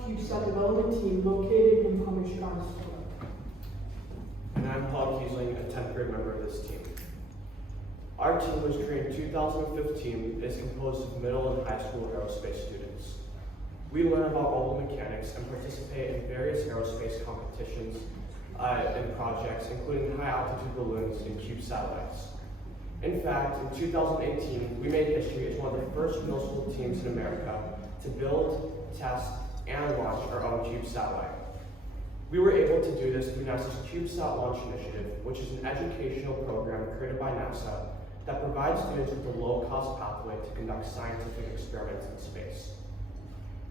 CubeSat development team located in Palm Beach, Florida. And I'm Paul Kiesling, a 10th grade member of this team. Our team was created in 2015 and is composed of middle and high school aerospace students. We learn about mobile mechanics and participate in various aerospace competitions and projects, including high-altitude balloons and cube satellites. In fact, in 2018, we made history as one of the first middle school teams in America to build, test, and launch our own cube satellite. We were able to do this through NASA's CubeSat Launch Initiative, which is an educational program created by NASA that provides students with a low-cost pathway to conduct scientific experiments in space.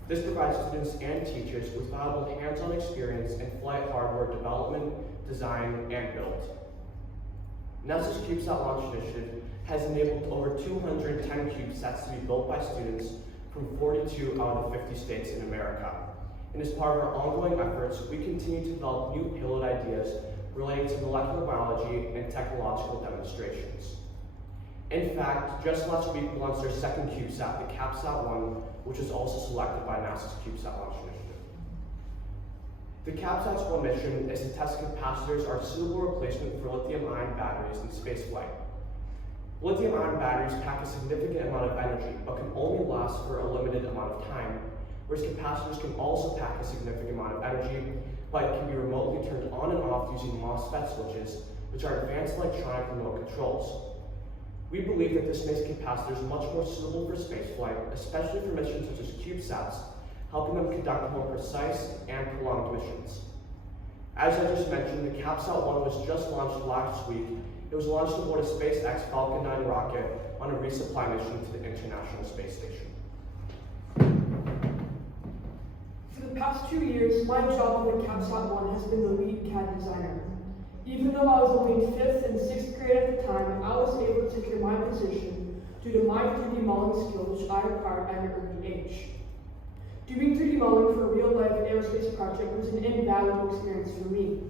This provides students and teachers with valuable hands-on experience in flight hardware development, design, and build. NASA's CubeSat Launch Initiative has enabled over 210 CubeSats to be built by students from 42 out of the 50 states in America. And as part of our ongoing efforts, we continue to develop new payload ideas relating to molecular biology and technological demonstrations. In fact, just last week we launched our second CubeSat, the CubeSat-1, which was also selected by NASA's CubeSat Launch Initiative. The CubeSat's one mission is to test if capacitors are a suitable replacement for lithium-ion batteries in spaceflight. Lithium-ion batteries pack a significant amount of energy, but can only last for a limited amount of time, whereas capacitors can also pack a significant amount of energy, but can be remotely turned on and off using MOSFET switches, which are advanced electronic remote controls. We believe that this makes capacitors much more suitable for spaceflight, especially for missions such as CubeSats, helping them conduct more precise and prolonged missions. As I just mentioned, the CubeSat-1 was just launched last week. It was launched aboard a SpaceX Falcon 9 rocket on a resupply mission to the International Space Station. For the past 2 years, my job with the CubeSat-1 has been the lead CAD designer. Even though I was only in 5th and 6th grade at the time, I was able to secure my position due to my 3D modeling skills, which I acquired at an early age. Doing 3D modeling for a real-life aerospace project was an invaluable experience for me.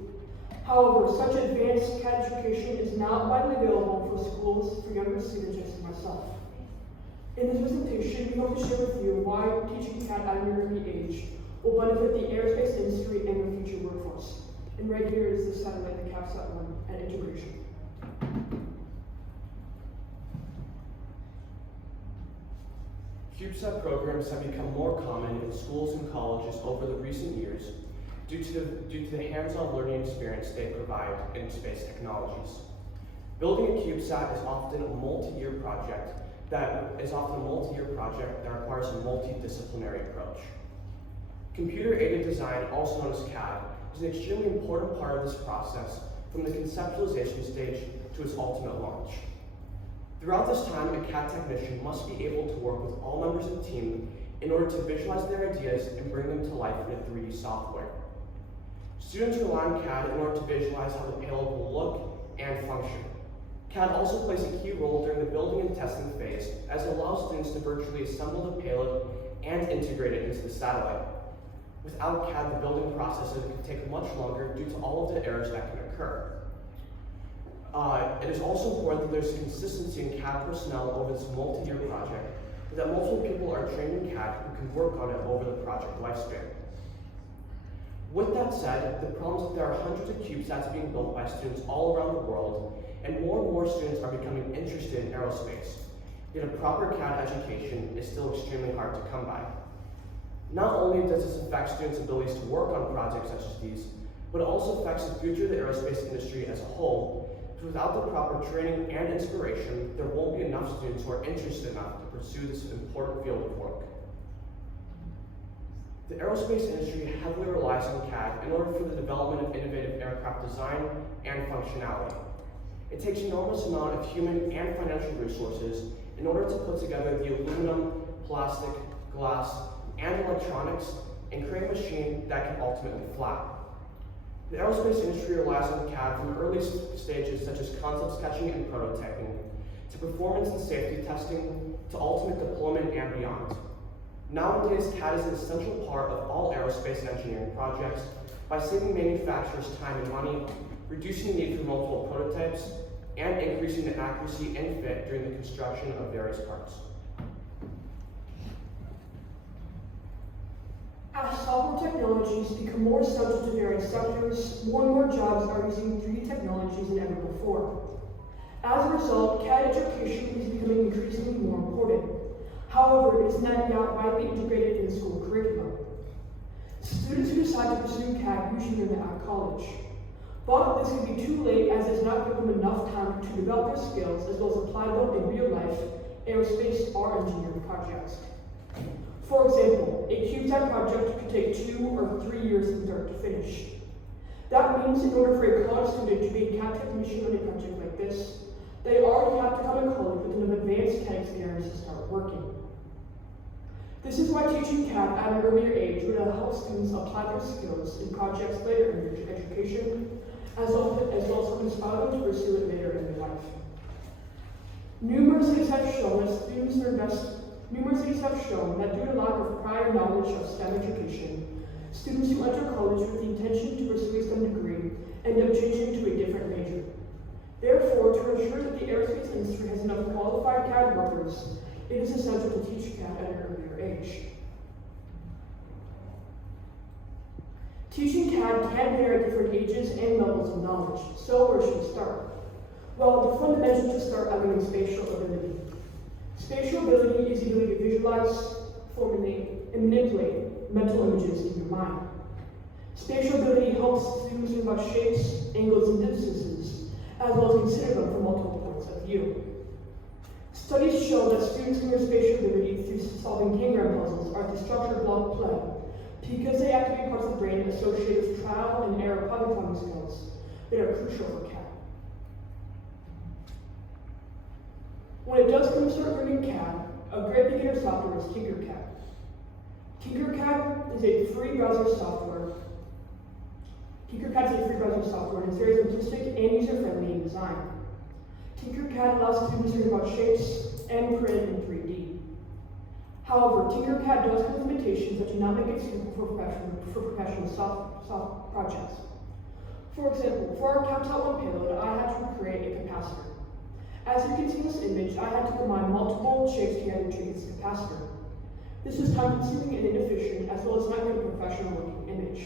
However, such advanced CAD education is not widely available for schools for younger students just as myself. In this presentation, we hope to share with you why teaching CAD at an early age will benefit the aerospace industry and the future workforce. And right here is the satellite, the CubeSat-1, and integration. CubeSat programs have become more common in schools and colleges over the recent years due to the hands-on learning experience they provide in space technologies. Building a CubeSat is often a multi-year project that requires a multidisciplinary approach. Computer-aided design, also known as CAD, is an extremely important part of this process from the conceptualization stage to its ultimate launch. Throughout this time, a CAD technician must be able to work with all members of the team in order to visualize their ideas and bring them to life in a 3D software. Students rely on CAD in order to visualize how the payload will look and function. CAD also plays a key role during the building and testing phase, as it allows students to virtually assemble the payload and integrate it into the satellite. Without CAD, the building process can take much longer due to all of the errors that can occur. It is also important that there's consistency in CAD personnel over this multi-year project, and that multiple people are trained in CAD who can work on it over the project lifespan. With that said, the problem is that there are hundreds of CubeSats being built by students all around the world, and more students are becoming interested in aerospace. Yet a proper CAD education is still extremely hard to come by. Not only does this affect students' abilities to work on projects such as these, but it also affects the future of the aerospace industry as a whole. Without the proper training and inspiration, there won't be enough students who are interested enough to pursue this important field of work. The aerospace industry heavily relies on CAD in order for the development of innovative aircraft design and functionality. It takes an enormous amount of human and financial resources in order to put together the aluminum, plastic, glass, and electronics and create a machine that can ultimately fly. The aerospace industry relies on CAD from early stages such as concept sketching and prototyping, to performance and safety testing, to ultimate deployment and beyond. Nowadays, CAD is an essential part of all aerospace and engineering projects by saving manufacturers time and money, reducing the need for multiple prototypes, and increasing the accuracy and fit during the construction of various parts. As software the technologies become more essential to various sectors, more and more jobs are using 3D technologies than ever before. As a result, CAD education is becoming increasingly more important. However, it is not yet widely integrated in the school curriculum. Students who decide to pursue CAD usually learn it at college. But this can be too late as it does not give them enough time to develop their skills as well as apply them in real-life aerospace or engineering projects. For example, a CubeSat project could take 2 or 3 years from start to finish. That means in order for a college student to be a CAD technician on a project like this, they already have to come to college with an advanced CAD experience to start working. This is why teaching CAD at an earlier age would help students apply their skills in projects later in their education, as well as inspire them to pursue it later in their life. Numerous studies have shown that due to lack of prior knowledge of STEM education, students who enter college with the intention to pursue a STEM degree end up changing to a different major. Therefore, to ensure that the aerospace industry has enough qualified CAD workers, it is essential to teach CAD at an earlier age. Teaching CAD can vary at different ages and levels of knowledge, so where should we start? Well, the fundamentals to start having spatial ability. Spatial ability is the ability to visualize, formulate, and manipulate mental images in your mind. Spatial ability helps students learn about shapes, angles, and distances, as well as consider them from multiple points of view. Studies show that students can learn spatial ability through solving Tinkercad puzzles or through structured block play, because they activate parts of the brain associated with trial and error problem-solving skills that are crucial for CAD. When it does come to start learning CAD, a great beginner software is Tinkercad. Tinkercad is a free browser software. And it's very simplistic and user-friendly in design. Tinkercad allows students to learn about shapes and print in 3D. However, Tinkercad does have limitations that do not make it suitable for professional soft projects. For example, for our CubeSat 1 payload, I had to create a capacitor. As you can see in this image, I had to combine multiple shapes together to create this capacitor. This was time-consuming and inefficient, as well as not a professional-looking image.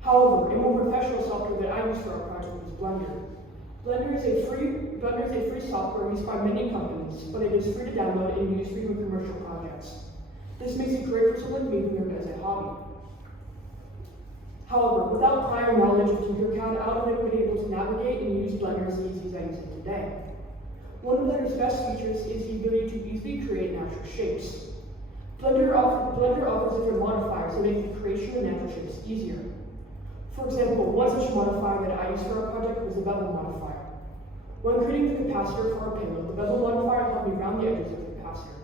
However, a more professional software that I used for our project was Blender. Blender is a free software used by many companies, but it is free to download and use for even commercial projects. This makes it great for someone like me who learned as a hobby. However, without prior knowledge of Tinkercad, I would never be able to navigate and use Blender as easy as I use it today. One of Blender's best features is the ability to easily create natural shapes. Blender offers different modifiers that make the creation of natural shapes easier. For example, one such modifier that I used for our project was the bevel modifier. When creating the capacitor for our payload, the bevel modifier helped me round the edges of the capacitor.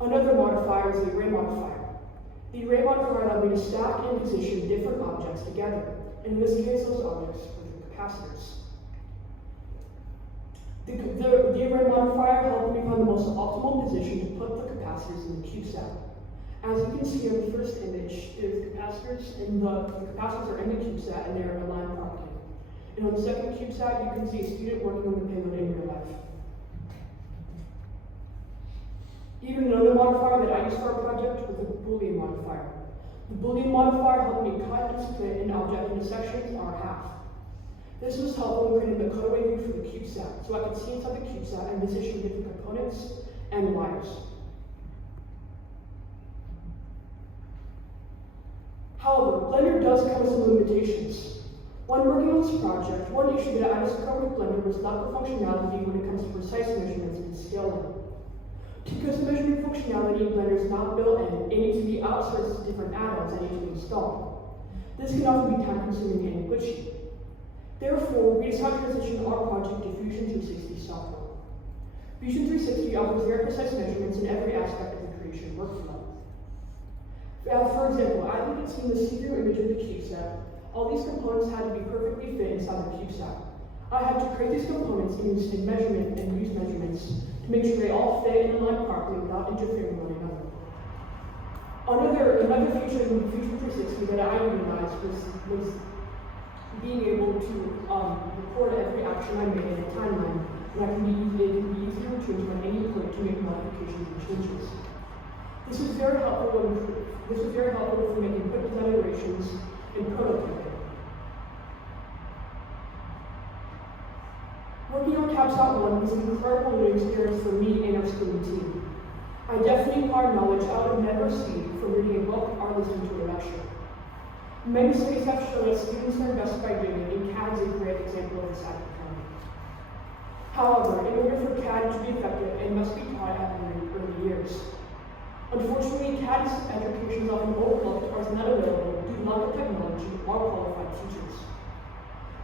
Another modifier is the array modifier. The array modifier allowed me to stack and position different objects together, and in this case, those objects were the capacitors. The array modifier helped me find the most optimal position to put the capacitors in the CubeSat. As you can see in the first image, there's capacitors, and the capacitors are in the CubeSat and they're aligned properly. And on the second CubeSat, you can see a student working on the payload in real life. Even another modifier that I used for our project was the Boolean Modifier. The Boolean Modifier helped me cut and split an object into sections or half. This was helpful in creating the cutaway view for the CubeSat, so I could see inside the CubeSat and position different components and wires. However, Blender does come with some limitations. When working on this project, one issue that I discovered with Blender was lack of functionality when it comes to precise measurements and scaling. Because the measurement functionality in Blender is not built in, it needs to be outsourced to different add-ons that need to be installed. This can often be time-consuming and glitchy. Therefore, we decided to transition our project to Fusion 360 software. Fusion 360 offers very precise measurements in every aspect of the creation workflow. For example, as you can see in the see-through image of the CubeSat, all these components had to be perfectly fit inside the CubeSat. I had to create these components and use measurements to make sure they all fit and align properly without interfering with one another. Another feature in Fusion 360 that I utilized was being able to record every action I made in a timeline, and it can be easy to change at any point to make modifications and changes. very helpful for making quick design iterations and prototyping. Working on CubeSat 1 was an incredible learning experience for me and our student team. I definitely acquired knowledge I would have never received from reading a book or listening to a lecture. Many studies have shown that students learn best by doing, and CAD is a great example of this outcome. However, in order for CAD to be effective, it must be taught at early years. Unfortunately, CAD education is often overlooked or is not available due to lack of technology or qualified teachers.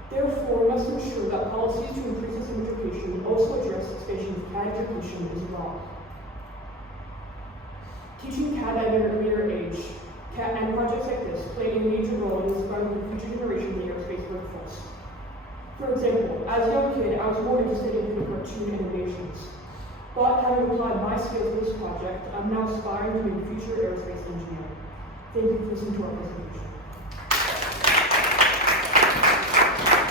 Therefore, we must ensure that policies to increase this education also address expansion of CAD education as well. Teaching CAD at an earlier age, CAD and projects like this play a major role in inspiring the future generation of the aerospace workforce. For example, as a young kid, I was more interested in cartoon animations. But having applied my skills to this project, I'm now aspiring to be a future aerospace engineer. Thank you for listening to our presentation.